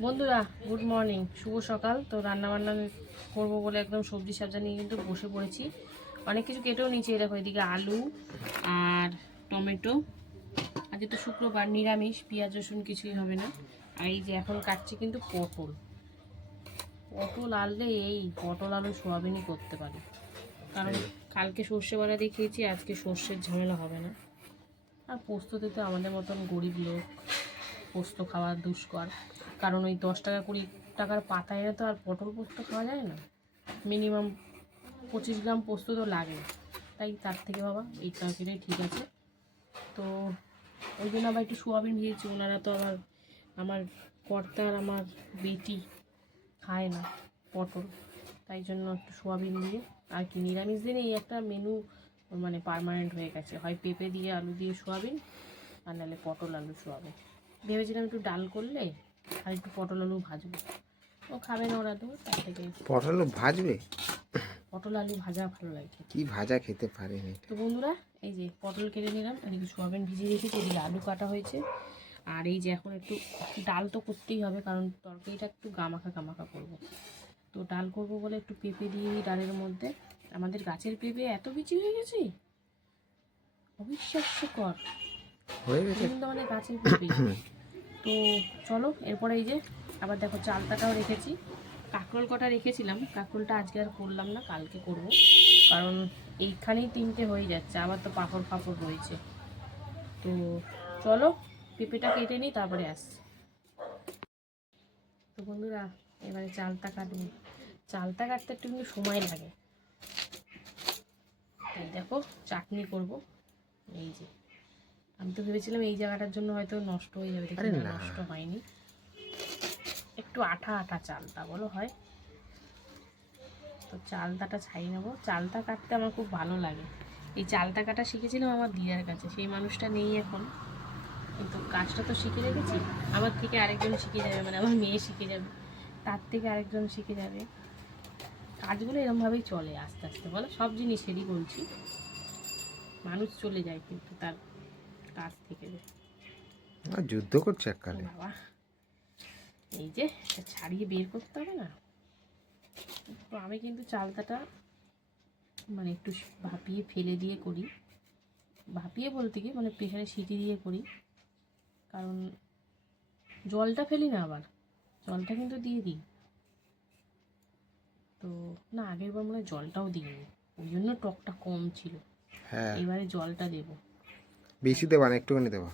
বন্ধুরা good morning শুভ সকাল। তো রান্না বান্না করব বলে একদম সবজি সবজা নিয়ে কিন্তু বসে পড়েছি। অনেক কিছু কেটেও নিয়েছি এরকম এদিকে আলু আর টমেটো। আজকে তো শুক্রবার নিরামিষ পেঁয়াজ রসুন কিছুই হবে না। আর এই যে এখন কাটছি কিন্তু পটল। পটল আনলে এই পটল আলু সোয়াবিনই করতে পারি। কারণ কালকে সর্ষে বাড়া দেখিয়েছি আজকে সর্ষের ঝামেলা হবে না। আর পোস্ততে তো আমাদের মতন গরিব লোক পোস্ত খাওয়া দুষ্কর। কারণ ওই দশ টাকা কুড়ি টাকার পাতায় তো আর পটল পোস্ত খাওয়া যায় না। মিনিমাম পঁচিশ গ্রাম পোস্ত তো লাগে। তাই তার থেকে বাবা এই তরকারিটাই ঠিক আছে। তো ওই জন্য আবার একটু সোয়াবিন ভিজেছি ওনারা তো আবার আমার কর্তা আর আমার বেটি খায় না পটল। তাই জন্য একটু সোয়াবিন দিয়ে আর কি নিরামিষ দিনে এই একটা মেনু মানে পার্মানেন্ট হয়ে গেছে। হয় পেঁপে দিয়ে, আলু দিয়ে সোয়াবিন আর নাহলে পটল, আলু, সোয়াবিন। ভেবেছিলাম একটু ডাল করলে আর একটু পটল আলু ভাজবো। ও খাবে না ওরা তো তার থেকে পটল ভাজবে? পটল আলু ভাজা ভালো লাগে। কি ভাজা খেতে পারেনি তো বন্ধুরা এই যে পটল কেটে নিলাম আর এদিকে সোয়াবিন ভিজিয়ে রেখেছি এদিকে আলু কাটা হয়েছে। আর এই যে এখন একটু ডাল তো করতেই হবে কারণ তরকারিটা একটু গামাখা গামাখা করব। তো ডাল করব বলে একটু পেঁপে দিয়ে ডালের মধ্যে। আমাদের গাছের পেঁপে এত বিচি হয়ে গেছে? অবিশ্বাস্যকর। হয়ে গেছে? আমাদের গাছের পেঁপে। তো চলো, এরপরে এই যে আবার দেখো চালতাটাও রেখেছি। কাঁকরোল কটা রেখেছিলাম, কাঁকরোলটা আজকে আর করলাম না, কালকে করব। কারণ এইখানেই তিনটে হয়ে যাচ্ছে, আবার তো পাঁপড় ফাপড় রয়েছে। তো চলো, পেঁপেটা কেটে নিই, তারপরে আসছি। তো বন্ধুরা, এবারে চালতা কাটবো। চালতা কাটতে একটু কিন্তু সময় লাগে। দেখো, চাটনি করব। এই যে। আমি তো ভেবেছিলাম এই জায়গাটার জন্য হয়তো নষ্ট হয়ে যাবে আরে না, না। নষ্ট হয়নি। একটু আঠা আঠা চালটা বলো হয়। তো চালতাটা ছাই নেব। চালতা কাটতে আমার খুব ভালো লাগে। এই চালতা কাটা শিখেছিলাম আমার দিদার কাছে। সেই মানুষটা নেই এখন। কিন্তু কাজটা তো শিখে রেখেছি। আমার থেকে আরেকজন শিখে যাবে মানে আমার মেয়ে শিখে যাবে। তার থেকে আরেকজন শিখে যাবে। কাজগুলো এরমভাবেই চলে আস্তে আস্তে বলো? সব জিনিসেরই বলছি। মানুষ চলে যায় কিন্তু তার কাজ থেকে যুদ্ধ করছে এককালে। বাবা। এই যে ছাড়িয়ে বের করতে হবে না? তো আমি কিন্তু চালতাটা মানে একটু ভাপিয়ে ফেলে দিয়ে করি। ভাপিয়ে বলতে কি মানে প্রেশারে সিটি দিয়ে করি। কারণ জলটা ফেলি না আবার। জলটা কিন্তু দিয়ে দিই। তো না আগের বার মনে হয় জলটাও দিইনি। ওই জন্য টকটা কম ছিল। হ্যাঁ। এবারে জলটা দেবো। বেশি দেবা না একটুখানি দেবা।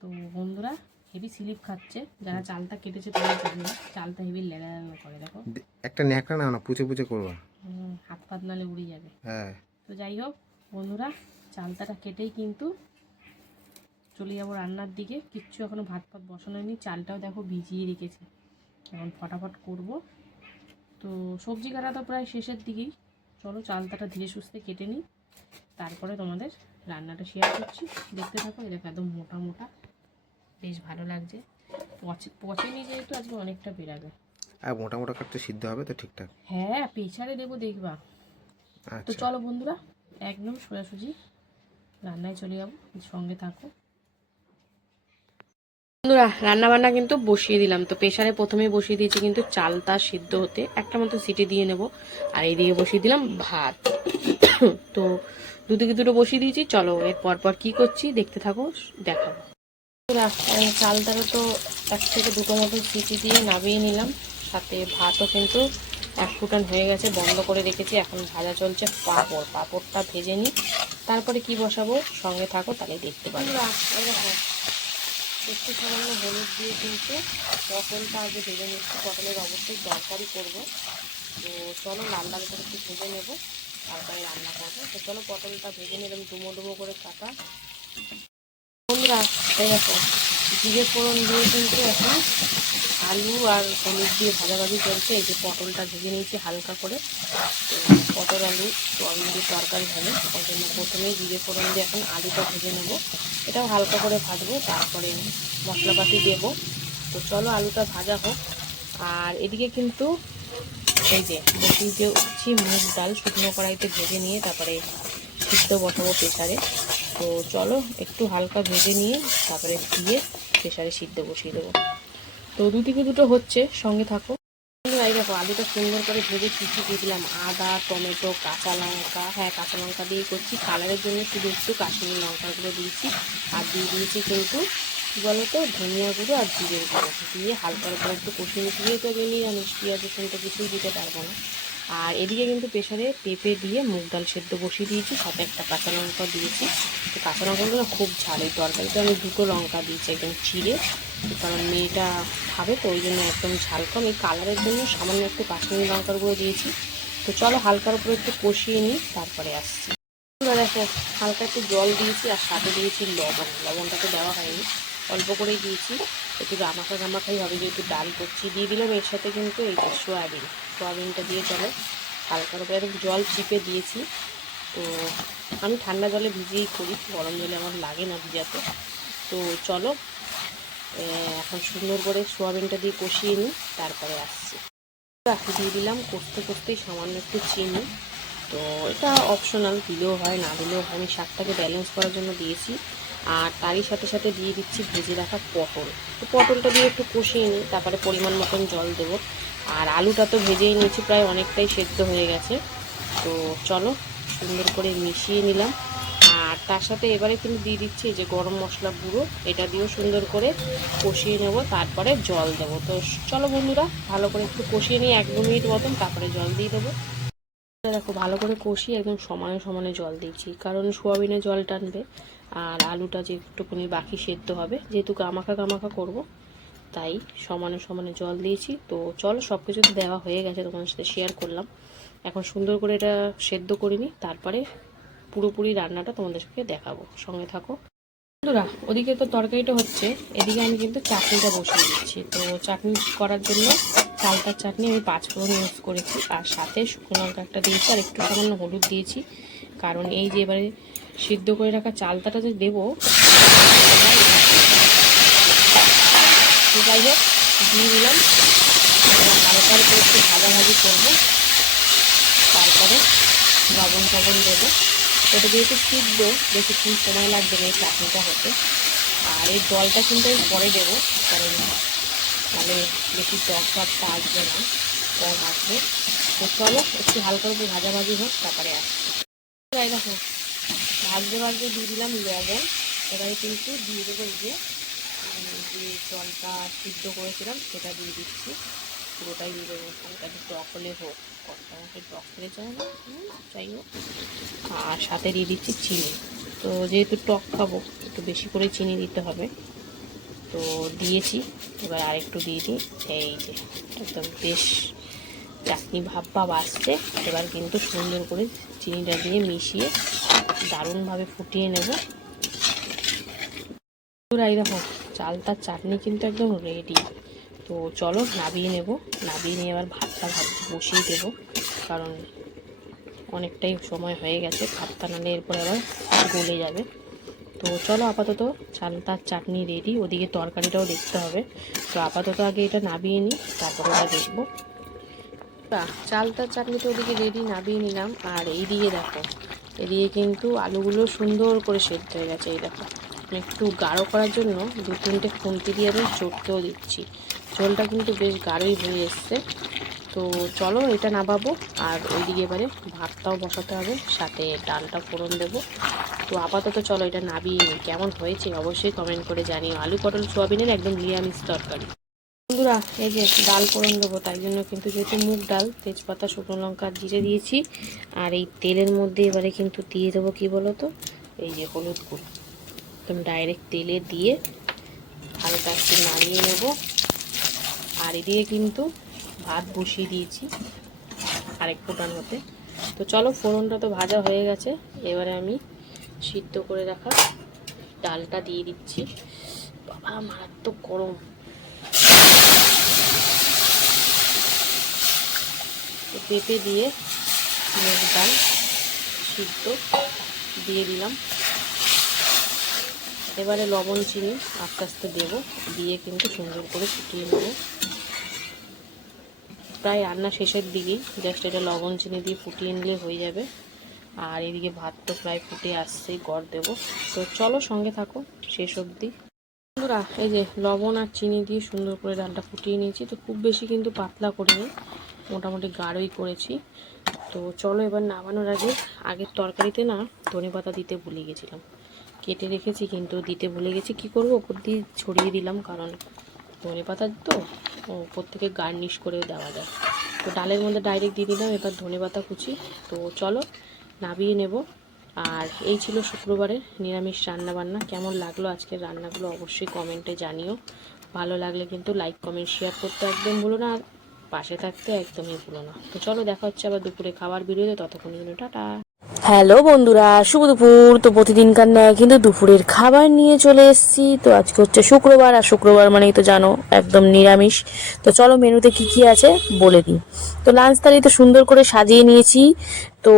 তো বন্ধুরা হেভি স্লিপ খাচ্ছে। যারা চালটা কেটেছে তারা জানে চালটা হেভি লেলা করে দেখো। একটা ন্যাকড়া নাও না পুচে পুচে করবা। হাত ফাত নালে উড়ে যাবে। হ্যাঁ। তো যাই হোক বন্ধুরা চালতাটা কেটেই কিন্তু চলে যাব রান্নার দিকে। কিচ্ছু এখনও ভাত ফাত বসানো হয়নি চালটাও দেখো ভিজিয়ে রেখেছি। এখন ফটাফট করব। তো সবজি কাটা তো প্রায় শেষের দিকেই। চলো চালতাটা ধীরে সুস্থে কেটে নিই। তারপরে তোমাদের রান্নাটা শেয়ার করছি। দেখতে থাকো এরকম একদম মোটা মোটা। বেশ ভালো লাগছে। পচে পচেনি যেহেতু আজকে অনেকটা বেরাবে। আর মোটা মোটা কাটতে সিদ্ধ হবে তো ঠিকঠাক? হ্যাঁ পেছারে দেবো দেখবা। তো আচ্ছা। চলো বন্ধুরা একদম সোজাসুজি রান্নায় চলে যাব। সঙ্গে থাকো। বন্ধুরা রান্না বান্না কিন্তু বসিয়ে দিলাম। তো প্রেশারে প্রথমে বসিয়ে দিয়েছি কিন্তু চালটা সিদ্ধ হতে। একটা মতো সিটি দিয়ে নেব। আর এইদিকে বসিয়ে দিলাম ভাত। তো দুদিকে দুটো বসিয়ে দিয়েছি। চলো এর পর পর কী করছি দেখতে থাকো দেখাবো। চালটারও তো এক থেকে দুটো মতো সিটি দিয়ে নামিয়ে নিলাম। সাথে ভাতও কিন্তু এক ফুটান হয়ে গেছে বন্ধ করে রেখেছি। এখন ভাজা চলছে পাঁপড়। পাঁপড়টা ভেজে নিই। তারপরে কি বসাবো? সঙ্গে থাকো তাহলে দেখতে পাবো। একটু সামান্য হলুদ দিয়ে কিন্তু পটলটা আগে ভেজে নিচ্ছি। পটলের অবশ্যই তরকারি করব। তো চলো লাল লাল করে একটু ভেজে নেব। তারপরে রান্না করব। তো চলো পটলটা ভেজে নিলাম, ডুমো ডুমো করে কাটা। বন্ধুরা এই দেখো, জিরে ফোড়ন দিয়ে কিন্তু এখন আলু আর হলুদ দিয়ে ভাজাভাজি চলছে। এই যে পটলটা ভেজে নিয়েছি হালকা করে। তো পটল, আলু, সোয়াবিন দিয়ে তরকারি হবে। ওই জন্য প্রথমেই জিরে ফোড়ন দিয়ে এখন আলুটা ভেজে নেব। এটাও হালকা করে ভাজবো, তারপরে মশলাপাতি দেবো। তো চলো আলুটা ভাজা হোক। আর এদিকে কিন্তু এই যে বসিয়ে দিয়েছি মুগ ডাল শুকনো কড়াইতে ভেজে নিয়ে তারপরে সিদ্ধ বসাবো প্রেশারে তো চলো, একটু হালকা ভেজে নিয়ে তারপরে দিয়ে প্রেশারে সিদ্ধ বসিয়ে দেবো। তো দু দুদিকে দুটো হচ্ছে, সঙ্গে থাকো। এই দেখো, আলুটা সুন্দর করে ভেজে কিছু দিয়ে দিলাম। আদা, টমেটো, কাঁচা লঙ্কা হ্যাঁ কাঁচা লঙ্কা দিয়ে করছি। কালারের জন্য শুধু একটু কাশ্মীরি লঙ্কাগুলো দিয়েছি। আর দিয়ে দিয়েছি কিন্তু কী বলো তো ধনিয়া গুঁড়ো আর জিরের গুঁড়ো দিয়ে হালকা করে একটু কষিয়ে মিশিয়ে তো আমি নিরামিষ পেঁয়াজ রসুন তো কিছুই দিতে পারব না। আর এদিকে কিন্তু প্রেশারে পেঁপে দিয়ে মুগ ডাল সেদ্ধ বসিয়ে দিয়েছি, সাথে একটা কাঁচা লঙ্কা দিয়েছি। তো কাঁচা লঙ্কাগুলো না খুব ঝাল, এই তরকারিতে আমি দুটো লঙ্কা দিয়েছি, একদম চিড়ে। কারণ মেয়েটা খাবে তো, ওই জন্য একদম ঝাল কম। এই কালারের জন্য সামান্য একটু কাশ্মীরি লঙ্কার গুঁড়ো দিয়েছি। তো চলো হালকার উপরে একটু কষিয়ে নিই, তারপরে আসছি। দেখো, হালকা একটু জল দিয়েছি আর সাথে দিয়েছি লবণ। লবণটা তো দেওয়া হয়নি। অল্প করেই দিয়েছি। একটু গামাখা গামাখাই হবে, যেহেতু ডাল করছি। দিয়ে দিলাম এর সাথে কিন্তু এই সোয়াবিন। সোয়াবিনটা দিয়ে চলো। হালকার উপরে একদম জল চিপে দিয়েছি। তো আমি ঠান্ডা জলে ভিজিয়েই করি, গরম জলে আমার লাগে না ভিজাতে। তো চলো এখন সুন্দর করে সোয়াবিনটা দিয়ে কষিয়ে নিই, তারপরে আসছি। দিয়ে দিলাম কষতে কষতেই সামান্য একটু চিনি। তো এটা অপশনাল দিলেও হয়, না দিলেও হয়। আমি শাকটাকে ব্যালেন্স করার জন্য দিয়েছি। আর তারই সাথে সাথে দিয়ে দিচ্ছি ভেজে রাখা পটল। তো পটলটা দিয়ে একটু কষিয়ে নিই, তারপরে পরিমাণ মতন জল দেবো। আর আলুটা তো ভেজেই নিয়েছি, প্রায় অনেকটাই সেদ্ধ হয়ে গেছে। তো চলো, সুন্দর করে মিশিয়ে নিলাম। আর তার সাথে এবারে কিন্তু দিয়ে দিচ্ছি যে গরম মশলা গুঁড়ো, এটা দিয়েও সুন্দর করে কষিয়ে নেব, তারপরে জল দেবো। তো চলো বন্ধুরা, ভালো করে একটু কষিয়ে নিই, এক দু মিনিট মতন, তারপরে জল দিয়ে দেবো। দেখো, ভালো করে কষিয়ে একদম সমানে সমানে জল দিয়েছি কারণ সোয়াবিনে জল টানবে, আর আলুটা যে একটুখানি বাকি সেদ্ধ হবে, যেহেতু গামাখা গামাখা করব, তাই সমানে সমানে জল দিয়েছি। তো চলো সব কিছু দেওয়া হয়ে গেছে, তোমাদের সাথে শেয়ার করলাম। এখন সুন্দর করে এটা সেদ্ধ করে নিই, তারপরে পুরোপুরি রান্নাটা তোমাদের সঙ্গে দেখাবো। সঙ্গে থাকো। বন্ধুরা, ওদিকে তো তরকারিটা হচ্ছে, এদিকে আমি কিন্তু চাটনিটা বসিয়ে দিচ্ছি। তো চাটনি করার জন্য চালতার চাটনি আমি পাঁচ ফোড়ন ইউজ করেছি। আর সাথে শুকনো লঙ্কা একটা দিয়েছি আর একটু সামান্য হলুদ দিয়েছি। কারণ এই যে এবারে সিদ্ধ করে রাখা চালতাটা যে দেবো, যাই হোক, দিয়ে দিলাম। করে একটু ভাজাভাজি করব। তারপরে লবণ টবণ দেবো। ওটা যেহেতু সিদ্ধ, বেশিক্ষণ সময় লাগবে না এই চাটনিটা হতে। আর এই জলটা কিন্তু আমি পরে দেবো, কারণ তাহলে বেশি টক টকটা আসবে না, কম আসবে। তো চলো, একটু হালকা উপরে ভাজাভাজি হোক, তারপরে আসছি। এই দেখো ভাজতে ভাজতে দিয়ে দিলাম লবণ। এবারে কিন্তু দিয়ে দেবো এই যে যে জলটা সিদ্ধ করেছিলাম, সেটা দিয়ে দিচ্ছি। পুরোটাই দিয়ে দেবো একটু টক হলে হোক। আমাকে টক খেতে চাই না? যাই হোক। আর সাথে দিয়ে দিচ্ছি চিনি। তো যেহেতু টক খাব, একটু বেশি করে চিনি দিতে হবে। তো দিয়েছি। এবার আরেকটু দিয়ে দিই। এই যে, একদম বেশ চাটনি ভাব ভাব আসছে। এবার কিন্তু সুন্দর করে চিনিটা দিয়ে মিশিয়ে দারুণভাবে ফুটিয়ে নেব। এই দেখো, চালতার চাটনি কিন্তু একদম রেডি তো চলো নাবিয়ে নেব। নাবিয়ে নিয়ে এবার ভাতটা ভাত বসিয়ে দেবো। কারণ অনেকটাই সময় হয়ে গেছে। ভাতটা নালে এরপরে আবার গলে যাবে। তো চলো আপাতত চাল তার চাটনি রেডি ওদিকে তরকারিটাও দেখতে হবে। তো আপাতত আগে এটা নাবিয়ে নিই তারপরে ওটা দেখব। বাহ, চালতার চাটনিটা ওদিকে রেডি নাবিয়ে নিলাম। আর এই দিকে দেখো এদিকে কিন্তু আলুগুলো সুন্দর করে সেদ্ধ হয়ে গেছে এই দেখো। একটু গাঢ় করার জন্য দু তিনটে খুন্তি দিয়ে আমি চটকেও দিচ্ছি। ঝোলটা কিন্তু বেশ গাঢ়ই হয়ে এসছে। তো চলো এটা নামাবো আর ওইদিকে এবারে ভাতটাও বসাতে হবে সাথে ডালটা ফোড়ন দেবো। তো আপাতত চলো এটা নাবিয়ে নিই। কেমন হয়েছে অবশ্যই কমেন্ট করে জানিও। আলু পটল, সোয়াবিনের একদম নিরামিষ তরকারি। বন্ধুরা, এই যে ডাল ফোড়ন দেবো, তাই জন্য কিন্তু যেহেতু মুগ ডাল, তেজপাতা, শুকনো লঙ্কা, জিরে দিয়েছি, আর এই তেলের মধ্যে এবারে কিন্তু দিয়ে দেবো কি বলো তো এই যে হলুদ গুঁড়ো। একদম ডাইরেক্ট তেলে দিয়ে হালকা একটু নাড়িয়ে নেব। আর এদিকে কিন্তু ভাত বসিয়ে দিয়েছি আরেক ফোটান হতে তো চলো ফোড়নটা তো ভাজা হয়ে গেছে, এবারে আমি সিদ্ধ করে রাখা ডালটা দিয়ে দিচ্ছি। বাবা, মারাত্মক গরম। পেঁপে দিয়ে মুগ ডাল সিদ্ধ দিয়ে দিলাম। এবারে লবণ, চিনি আস্তে আস্তে দেবো। দিয়ে কিন্তু সুন্দর করে ফুটিয়ে নেব। প্রায় রান্না শেষের দিকেই জাস্ট এটা লবণ, চিনি দিয়ে ফুটিয়ে নিলে হয়ে যাবে। আর এদিকে ভাত তো প্রায় ফুটে আসছেই, গড় দেবো। তো চলো সঙ্গে থাকো, শেষ অবধি। বন্ধুরা, এই যে লবণ আর চিনি দিয়ে সুন্দর করে ডালটা ফুটিয়ে নিয়েছি। তো খুব বেশি কিন্তু পাতলা করিনি, মোটামুটি গাঢ়ই করেছি। তো চলো এবার নামানোর আগে, আগের তরকারিতে না ধনে পাতা দিতে ভুলে গেছিলাম। কেটে রেখেছি কিন্তু দিতে ভুলে গেছি। কি করব? ওপর দিয়ে ছড়িয়ে দিলাম, কারণ ধনে পাতা তো ওপর থেকে গার্নিশ করে দেওয়া যায়। তো ডালের মধ্যে ডাইরেক্ট দিয়ে দিলাম, এবার ধনে পাতা কুচি। তো চলো নাবিয়ে নেব। আর এই ছিল শুক্রবারের নিরামিষ রান্না বান্না কেমন লাগল আজকের রান্নাগুলো অবশ্যই কমেন্টে জানিও। ভালো লাগলে কিন্তু লাইক, কমেন্ট শেয়ার করতে একদম ভুলো না। পাশে থাকতে একদমই ভুলো না। তো চলো দেখা হচ্ছে আবার দুপুরে খাবার ভিডিওতে। ততক্ষণ জন্য টাটা। হ্যালো বন্ধুরা, শুভ দুপুর। তো প্রতিদিনকার ন্যায় কিন্তু দুপুরের খাবার নিয়ে চলে এসেছি। তো আজকে হচ্ছে শুক্রবার, আর শুক্রবার মানেই তো জানো, একদম নিরামিষ। তো চলো মেনুতে কি কি আছে বলে দিই। তো লাঞ্চ থালি তো সুন্দর করে সাজিয়ে নিয়েছি। তো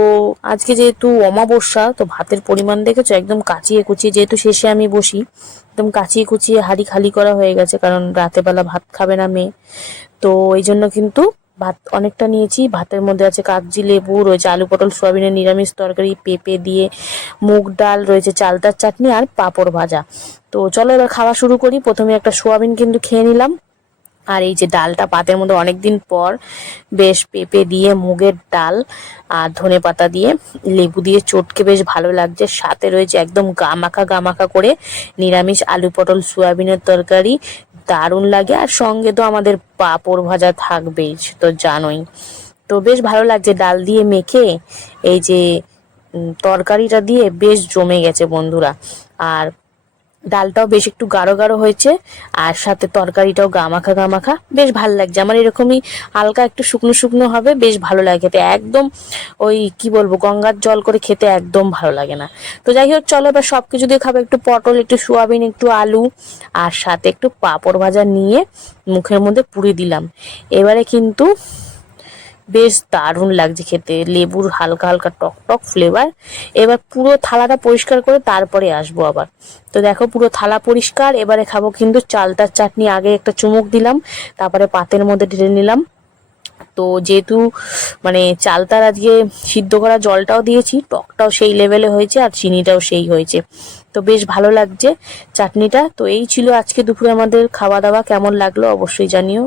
আজকে যেহেতু অমাবস্যা, তো ভাতের পরিমাণ দেখেছ? একদম কাচিয়ে কুচিয়ে, যেহেতু শেষে আমি বসি, একদম কাচিয়ে কুচিয়ে হাঁড়ি খালি করা হয়ে গেছে, কারণ রাতেবেলা ভাত খাবে না মেয়ে। তো এই জন্য কিন্তু ভাত অনেকটা নিয়েছি। ভাতের মধ্যে আছে কাগজি লেবু, রয়েছে আলু পটল, সোয়াবিনের নিরামিষ তরকারি, পেঁপে দিয়ে মুগ ডাল, রয়েছে চালতার চাটনি আর পাঁপড় ভাজা। তো চলো এবার খাওয়া শুরু করি। প্রথমে একটা সোয়াবিন কিন্তু খেয়ে নিলাম। আর এই যে ডালটা পাতের মধ্যে অনেকদিন পর বেশ পেঁপে দিয়ে মুগের ডাল আর ধনে পাতা দিয়ে লেবু দিয়ে চটকে বেশ ভালো লাগছে। সাথে রয়েছে একদম গামাখা গামাখা করে নিরামিষ আলু পটল, সোয়াবিনের তরকারি দারুণ লাগে। আর সঙ্গে তো আমাদের পাঁপড় ভাজা থাকবেই তো জানোই। তো বেশ ভালো লাগছে ডাল দিয়ে মেখে, এই যে তরকারিটা দিয়ে বেশ জমে গেছে বন্ধুরা। আর ডালটাও বেশ একটু গাঢ় গাঢ় হয়েছে, আর সাথে তরকারিটাও গামাখা গামাখা। বেশ ভালো লাগছে, আমার এরকমই হালকা একটু শুকনো শুকনো হবে, বেশ ভালো লাগে খেতে। একদম ওই কি বলব, গঙ্গার জল করে খেতে একদম ভালো লাগে না। তো যাই হোক, চলো এবার সব কিছু দিয়ে খাব, একটু পটল, একটু সোয়াবিন, একটু আলু, আর সাথে একটু পাঁপড় ভাজা নিয়ে মুখের মধ্যে পুড়ে দিলাম। এবারে কিন্তু বেশ দারুণ লাগছে খেতে। লেবুর হালকা হালকা টক টক ফ্লেভার এবার পুরো থালাটা পরিষ্কার করে তারপরে আসব আবার। তো দেখো পুরো থালা পরিষ্কার, এবারে খাব কিন্তু চালতার চাটনি। আগে একটা চুমুক দিলাম, তারপরে পাতের মধ্যে ঢেলে নিলাম। তো যেহেতু মানে চালতার আজকে সিদ্ধ করা জলটাও দিয়েছি, টকটাও সেই লেভেলে হয়েছে আর চিনিটাও সেই হয়েছে। তো বেশ ভালো লাগছে চাটনিটা। তো এই ছিল আজকে দুপুরে আমাদের খাওয়া দাওয়া। কেমন লাগল অবশ্যই জানিও।